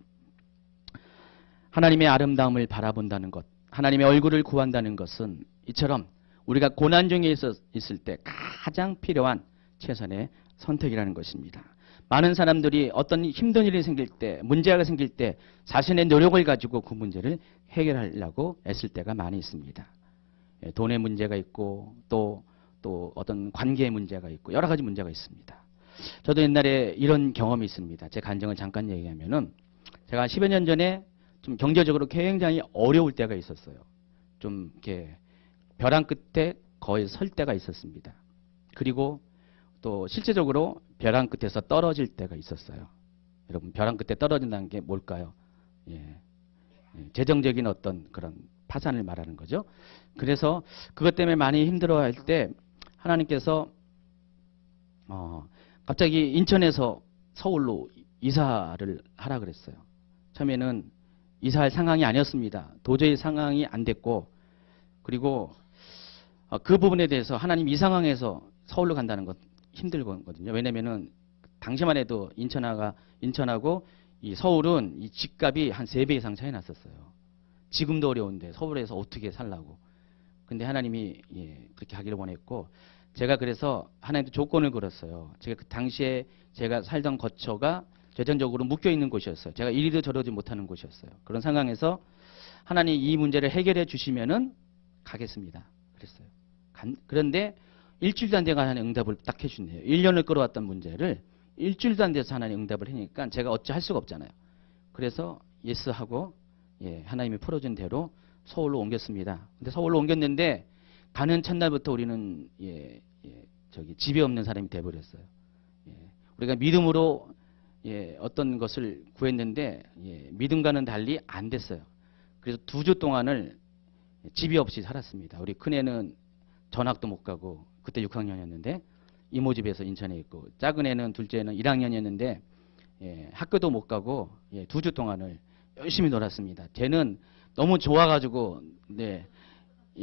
하나님의 아름다움을 바라본다는 것, 하나님의 얼굴을 구한다는 것은 이처럼 우리가 고난 중에 있을 때 가장 필요한 최선의 선택이라는 것입니다. 많은 사람들이 어떤 힘든 일이 생길 때, 문제가 생길 때 자신의 노력을 가지고 그 문제를 해결하려고 애쓸 때가 많이 있습니다. 돈의 문제가 있고 또 어떤 관계의 문제가 있고 여러 가지 문제가 있습니다. 저도 옛날에 이런 경험이 있습니다. 제 간증을 잠깐 얘기하면은 제가 10여 년 전에 좀 경제적으로 굉장히 어려울 때가 있었어요. 좀 이렇게 벼랑 끝에 거의 설 때가 있었습니다. 그리고 또 실제적으로 벼랑 끝에서 떨어질 때가 있었어요. 여러분, 벼랑 끝에 떨어진다는 게 뭘까요? 재정적인 어떤 그런 파산을 말하는 거죠. 그래서 그것 때문에 많이 힘들어할 때 하나님께서 갑자기 인천에서 서울로 이사를 하라 그랬어요. 처음에는 이사할 상황이 아니었습니다. 도저히 상황이 안 됐고, 그리고 그 부분에 대해서 하나님 이 상황에서 서울로 간다는 것 힘들거든요. 왜냐면은 당시만 해도 인천하고 이 서울은 이 집값이 한 3배 이상 차이 났었어요. 지금도 어려운데 서울에서 어떻게 살라고. 근데 하나님이 그렇게 하기를 원했고, 제가 그래서 하나님께 조건을 걸었어요. 제가 그 당시에 제가 살던 거처가 재정적으로 묶여 있는 곳이었어요. 제가 이리도 저러지 못하는 곳이었어요. 그런 상황에서 하나님 이 문제를 해결해 주시면은 가겠습니다. 그랬어요. 그런데 일주일도 안 돼가 하나님 응답을 딱 해주네요. 1년을 끌어왔던 문제를 일주일도 안 돼서 하나님 응답을 하니까 제가 어찌 할 수가 없잖아요. 그래서 예스하고 하나님이 풀어준 대로 서울로 옮겼습니다. 근데 서울로 옮겼는데 가는 첫날부터 우리는 집이 없는 사람이 돼버렸어요. 우리가 믿음으로 어떤 것을 구했는데 믿음과는 달리 안 됐어요. 그래서 2주 동안을 집이 없이 살았습니다. 우리 큰애는 전학도 못 가고 그때 6학년이었는데 이모 집에서 인천에 있고, 작은 애는 둘째는 1학년이었는데 학교도 못 가고 2주 동안을 열심히 놀았습니다. 쟤는 너무 좋아가지고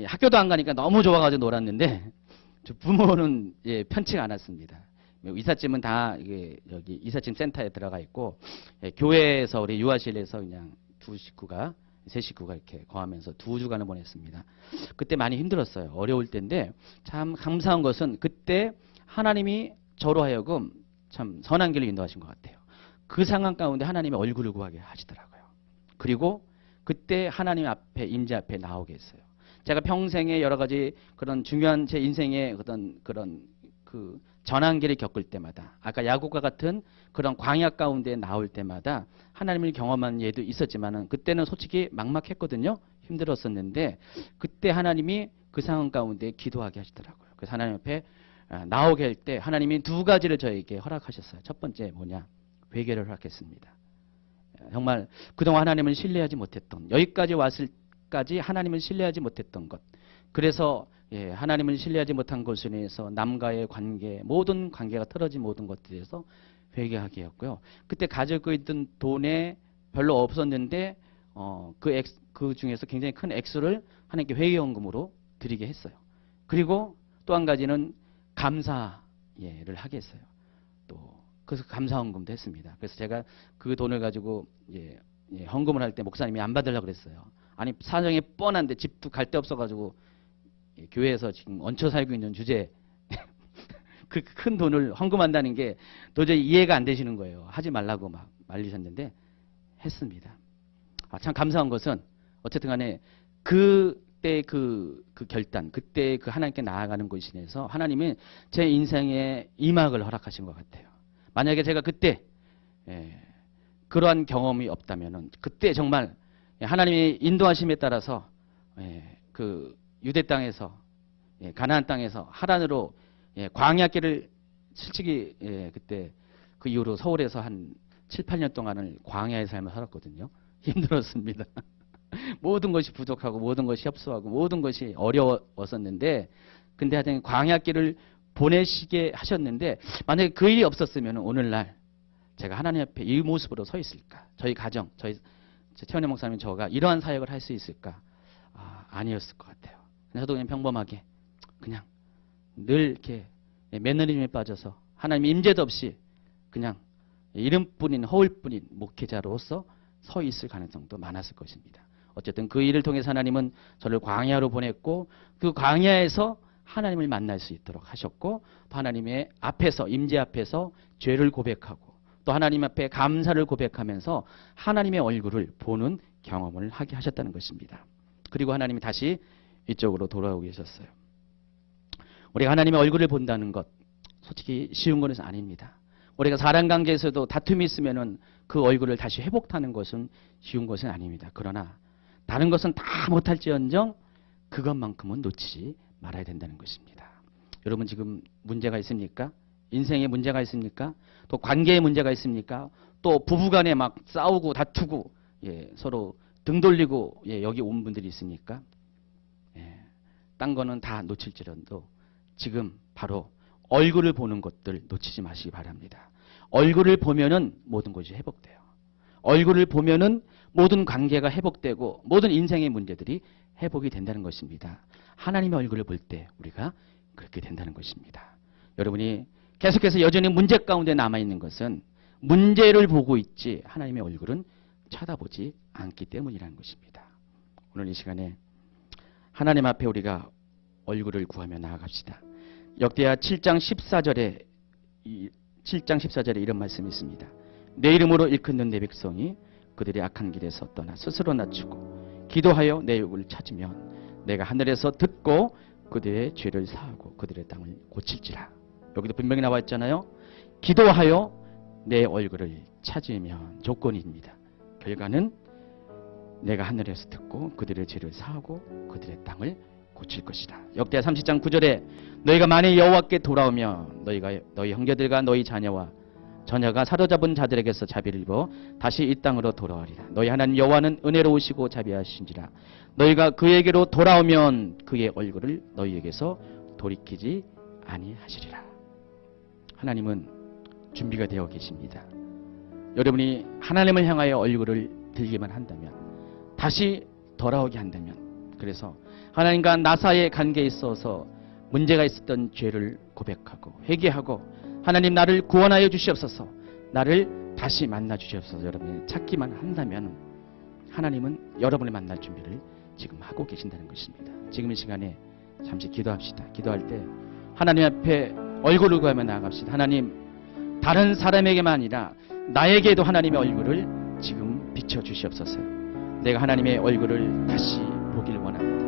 학교도 안 가니까 너무 좋아가지고 놀았는데 부모는 편치가 않았습니다. 이삿짐은 다 여기 이삿짐 센터에 들어가 있고, 교회에서 우리 유아실에서 그냥 세 식구가 이렇게 거하면서 2주간을 보냈습니다. 그때 많이 힘들었어요. 어려울 때인데 참 감사한 것은 그때 하나님이 저로 하여금 참 선한 길로 인도하신 것 같아요. 그 상황 가운데 하나님의 얼굴을 구하게 하시더라고요. 그리고 그때 하나님 앞에, 임재 앞에 나오게 했어요. 제가 평생에 여러 가지 그런 중요한 제 인생의 어떤 그런 그 전환기를 겪을 때마다, 아까 야곱과 같은 그런 광야 가운데 나올 때마다 하나님을 경험한 예도 있었지만은 그때는 솔직히 막막했거든요. 힘들었었는데 그때 하나님이 그 상황 가운데 기도하게 하시더라고요. 그래서 하나님 앞에 나오게 할 때 하나님이 2가지를 저에게 허락하셨어요. 첫 번째 뭐냐? 회개를 허락했습니다. 정말 그동안 하나님을 신뢰하지 못했던, 여기까지 왔을까지 하나님을 신뢰하지 못했던 것, 그래서 하나님을 신뢰하지 못한 것에 인해서 남과의 관계, 모든 관계가 틀어진 모든 것들에 대해서 회개하게 했고요. 그때 가지고 있던 돈에 별로 없었는데 그 중에서 굉장히 큰 액수를 하나님께 회개헌금으로 드리게 했어요. 그리고 또 한 가지는 감사를 하게 했어요. 또 그래서 감사헌금도 했습니다. 그래서 제가 그 돈을 가지고 헌금을 할 때 목사님이 안 받으려고 그랬어요. 아니 사정이 뻔한데 집도 갈 데 없어가지고 교회에서 지금 얹혀 살고 있는 주제에 그 큰 돈을 헌금한다는 게 도저히 이해가 안 되시는 거예요. 하지 말라고 막 말리셨는데 했습니다. 참 감사한 것은 어쨌든 간에 그때 그 결단, 그때 그 하나님께 나아가는 것에 인해서 하나님은 제 인생에 이막을 허락하신 것 같아요. 만약에 제가 그때 그러한 경험이 없다면은, 그때 정말 하나님의 인도하심에 따라서 그 유대 땅에서 가나안 땅에서 하란으로 광야길을 솔직히 그때 그 이후로 서울에서 한 7, 8년 동안을 광야의 삶을 살았거든요. 힘들었습니다. 모든 것이 부족하고 모든 것이 협소하고 모든 것이 어려웠었는데, 근데 하여튼 광야길을 보내시게 하셨는데, 만약에 그 일이 없었으면 오늘날 제가 하나님 앞에 이 모습으로 서 있을까? 저희 가정, 최원희 목사님 저가 이러한 사역을 할 수 있을까? 아니었을 것 같아요. 저도 그냥 평범하게 그냥 늘 이렇게 매너리즘에 빠져서 하나님 임재도 없이 그냥 이름뿐인 허울뿐인 목회자로서 서 있을 가능성도 많았을 것입니다. 어쨌든 그 일을 통해서 하나님은 저를 광야로 보냈고, 그 광야에서 하나님을 만날 수 있도록 하셨고, 또 하나님의 앞에서, 임재 앞에서 죄를 고백하고 또 하나님 앞에 감사를 고백하면서 하나님의 얼굴을 보는 경험을 하게 하셨다는 것입니다. 그리고 하나님이 다시 이쪽으로 돌아오고 계셨어요. 우리가 하나님의 얼굴을 본다는 것 솔직히 쉬운 것은 아닙니다. 우리가 사람 관계에서도 다툼이 있으면은 그 얼굴을 다시 회복하는 것은 쉬운 것은 아닙니다. 그러나 다른 것은 다 못할지언정 그것만큼은 놓치지 말아야 된다는 것입니다. 여러분 지금 문제가 있습니까? 인생에 문제가 있습니까? 또 관계에 문제가 있습니까? 또 부부간에 막 싸우고 다투고 서로 등 돌리고 여기 온 분들이 있습니까? 딴 거는 다 놓칠지라도 지금 바로 얼굴을 보는 것들 놓치지 마시기 바랍니다. 얼굴을 보면은 모든 것이 회복돼요. 얼굴을 보면은 모든 관계가 회복되고 모든 인생의 문제들이 회복이 된다는 것입니다. 하나님의 얼굴을 볼 때 우리가 그렇게 된다는 것입니다. 여러분이 계속해서 여전히 문제 가운데 남아있는 것은 문제를 보고 있지 하나님의 얼굴은 쳐다보지 않기 때문이라는 것입니다. 오늘 이 시간에 하나님 앞에 우리가 얼굴을 구하며 나아갑시다. 역대하 7장 14절에 이런 말씀이 있습니다. 내 이름으로 일컫는 내 백성이 그들의 악한 길에서 떠나 스스로 낮추고 기도하여 내 얼굴을 찾으면 내가 하늘에서 듣고 그들의 죄를 사하고 그들의 땅을 고칠지라. 여기도 분명히 나와 있잖아요. 기도하여 내 얼굴을 찾으면 조건입니다. 결과는 내가 하늘에서 듣고 그들의 죄를 사하고 그들의 땅을 고칠 것이다. 역대하 30장 9절에 너희가 만일 여호와께 돌아오면 너희 형제들과 너희 자녀와 전야가 사로잡은 자들에게서 자비를 입어 다시 이 땅으로 돌아오리라. 너희 하나님 여호와는 은혜로우시고 자비하신지라. 너희가 그에게로 돌아오면 그의 얼굴을 너희에게서 돌이키지 아니하시리라. 하나님은 준비가 되어 계십니다. 여러분이 하나님을 향하여 얼굴을 들기만 한다면, 다시 돌아오게 한다면, 그래서 하나님과 나 사이의 관계에 있어서 문제가 있었던 죄를 고백하고 회개하고 하나님 나를 구원하여 주시옵소서, 나를 다시 만나 주시옵소서 여러분이 찾기만 한다면 하나님은 여러분을 만날 준비를 지금 하고 계신다는 것입니다. 지금 이 시간에 잠시 기도합시다. 기도할 때 하나님 앞에 얼굴을 구하며 나아갑시다. 하나님, 다른 사람에게만 아니라 나에게도 하나님의 얼굴을 지금 비춰주시옵소서. 내가 하나님의 얼굴을 다시 보길 원합니다.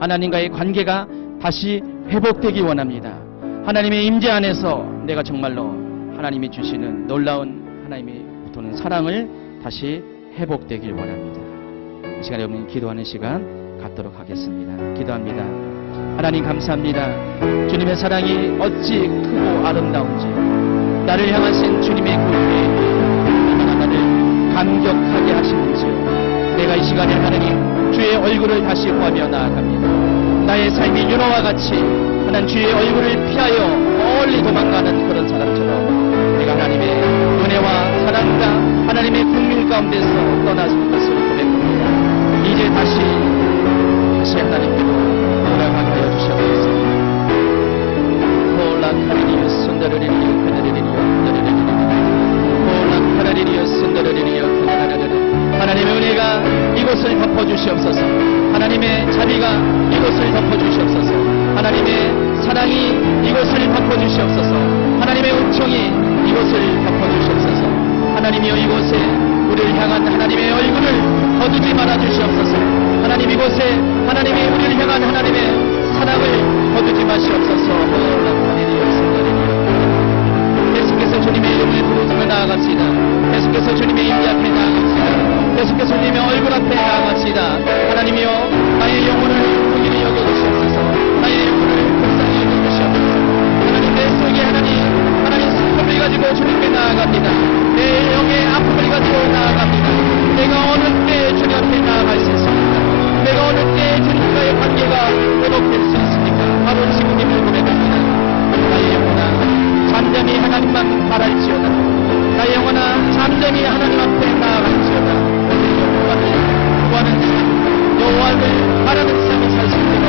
하나님과의 관계가 다시 회복되기 원합니다. 하나님의 임재 안에서 내가 정말로 하나님이 주시는 놀라운 하나님이 도는 사랑을 다시 회복되길 원합니다. 이 시간에 여러분 기도하는 시간 갖도록 하겠습니다. 기도합니다. 하나님 감사합니다. 주님의 사랑이 어찌 크고 아름다운지, 나를 향하신 주님의 그 회복이 얼마나 나를 감격하게 하시는지요. 내가 이 시간에 하나님 주의 얼굴을 다시 구하며 나아갑니다. 나의 삶이 윤호와 같이 하나님 주의 얼굴을 피하여 멀리 도망가는 그런 사람처럼 내가 하나님의 은혜와 사랑과 하나님의 국민 가운데서 떠나서 것을 고백합니다. 이제 다시 하나님께로 돌아가게 하여 주시옵소서. 홀라카리리여 순다르리리여 그나르리리여 그나르리리여 홀라카리리여 순다르리리여 그나르리리여. 하나님의 은혜가 이곳을 덮어주시옵소서. 하나님의 자비가 이곳을 덮어주시옵소서. 하나님의 사랑이 이곳을 덮어주시옵소서. 하나님의 은총이 이곳을 덮어주시옵소서. 하나님이여 이곳에 우리를 향한 하나님의 얼굴을 거두지 말아주시옵소서. 하나님 이곳에 하나님이 우리를 향한 하나님의 사랑을 거두지 마시옵소서. 계속해서 주님의 이름을 부르짖며 나아갑시다. 계속해서 주님의 임재 앞에 나아갑시다. 계속해서 주님의 얼굴 앞에 나아갑시다. 하나님이여 나의 영혼을 긍휼히 여겨주시옵소서. 나의 영혼을 불쌍히 여겨주시옵소서. 하나님 내 속에 하나님 슬픔을 가지고 주님께 나아갑니다. 내 영의 아픔을 가지고 나아갑니다. 내가 어느 때 주님 앞에 나아갈 수 있습니까? 내가 어느 때 주님과의 관계가 회복될 수 있습니까? 바로 지금임을 고백합니다. 나의 영혼아 잠잠히 하나님만 바랄지어다. 나의 영혼아 잠잠히 하나님 앞에 나아갈지어다. 구하는 삶, 여호와를 바라는 삶이 살 수 있도록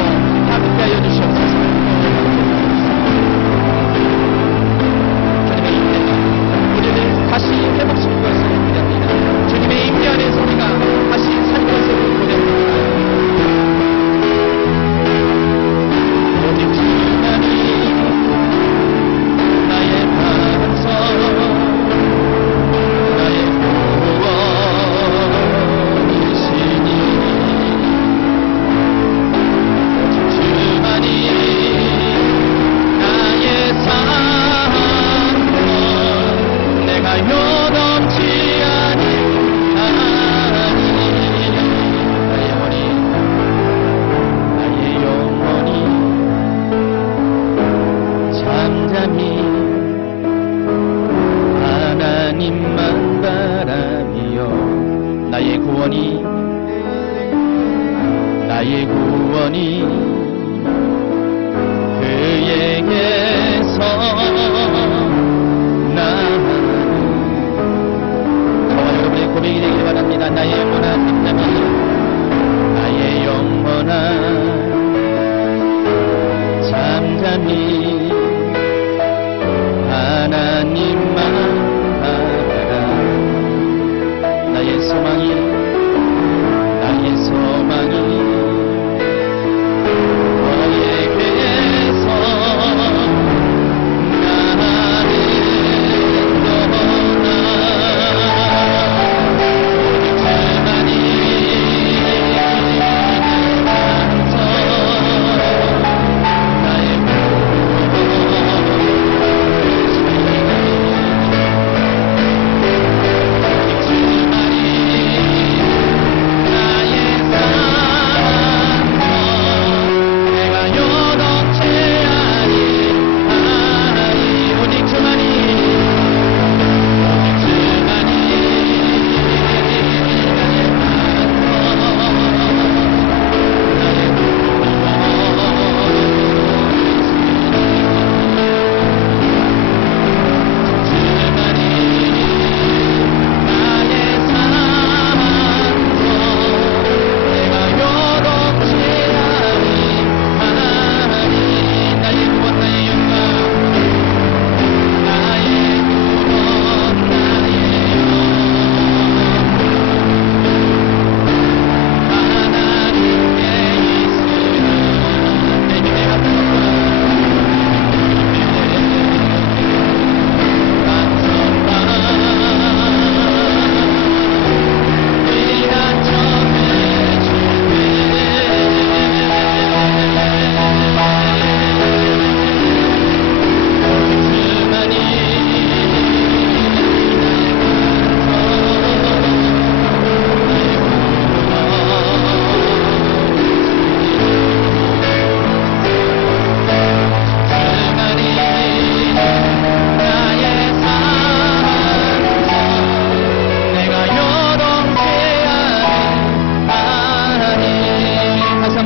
함께 하여 주시옵소서. 주님의 임재가 우리를 다시 회복시킬 것을 기대합니다. 주님의 임재 안에서 우리가 다시 살 것을 기대합니다. 오직 주님만이 나의 반석, 나의 구원이 그에게서 나는 저와 여러분의 고백이 되길 바랍니다. 나의 영혼아 잠잠히, 나의 영혼아 잠잠히 하나님만 바라라. 나의 소망이 너에게서 나를 떠나 오직 주만이 반석, 나의 구원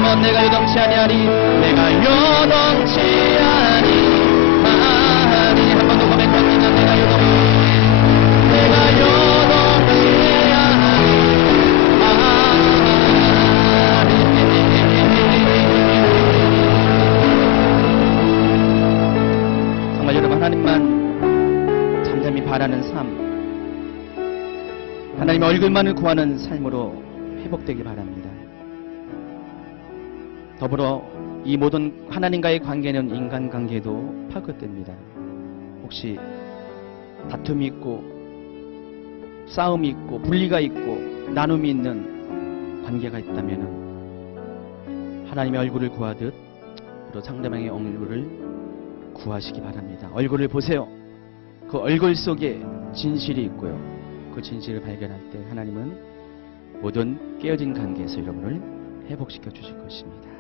한번 내가 요동치 아니하리, 내가 요동치 아니하리. 한 번 더 고백합니다. 내가 요동치 정말 여러분, 하나님만 잠잠히 바라는 삶, 하나님의 얼굴만을 구하는 삶으로 회복되길 바랍니다. 더불어 이 모든 하나님과의 관계는 인간관계도 파괴됩니다. 혹시 다툼이 있고 싸움이 있고 분리가 있고 나눔이 있는 관계가 있다면 하나님의 얼굴을 구하듯 또 상대방의 얼굴을 구하시기 바랍니다. 얼굴을 보세요. 그 얼굴 속에 진실이 있고요. 그 진실을 발견할 때 하나님은 모든 깨어진 관계에서 여러분을 회복시켜 주실 것입니다.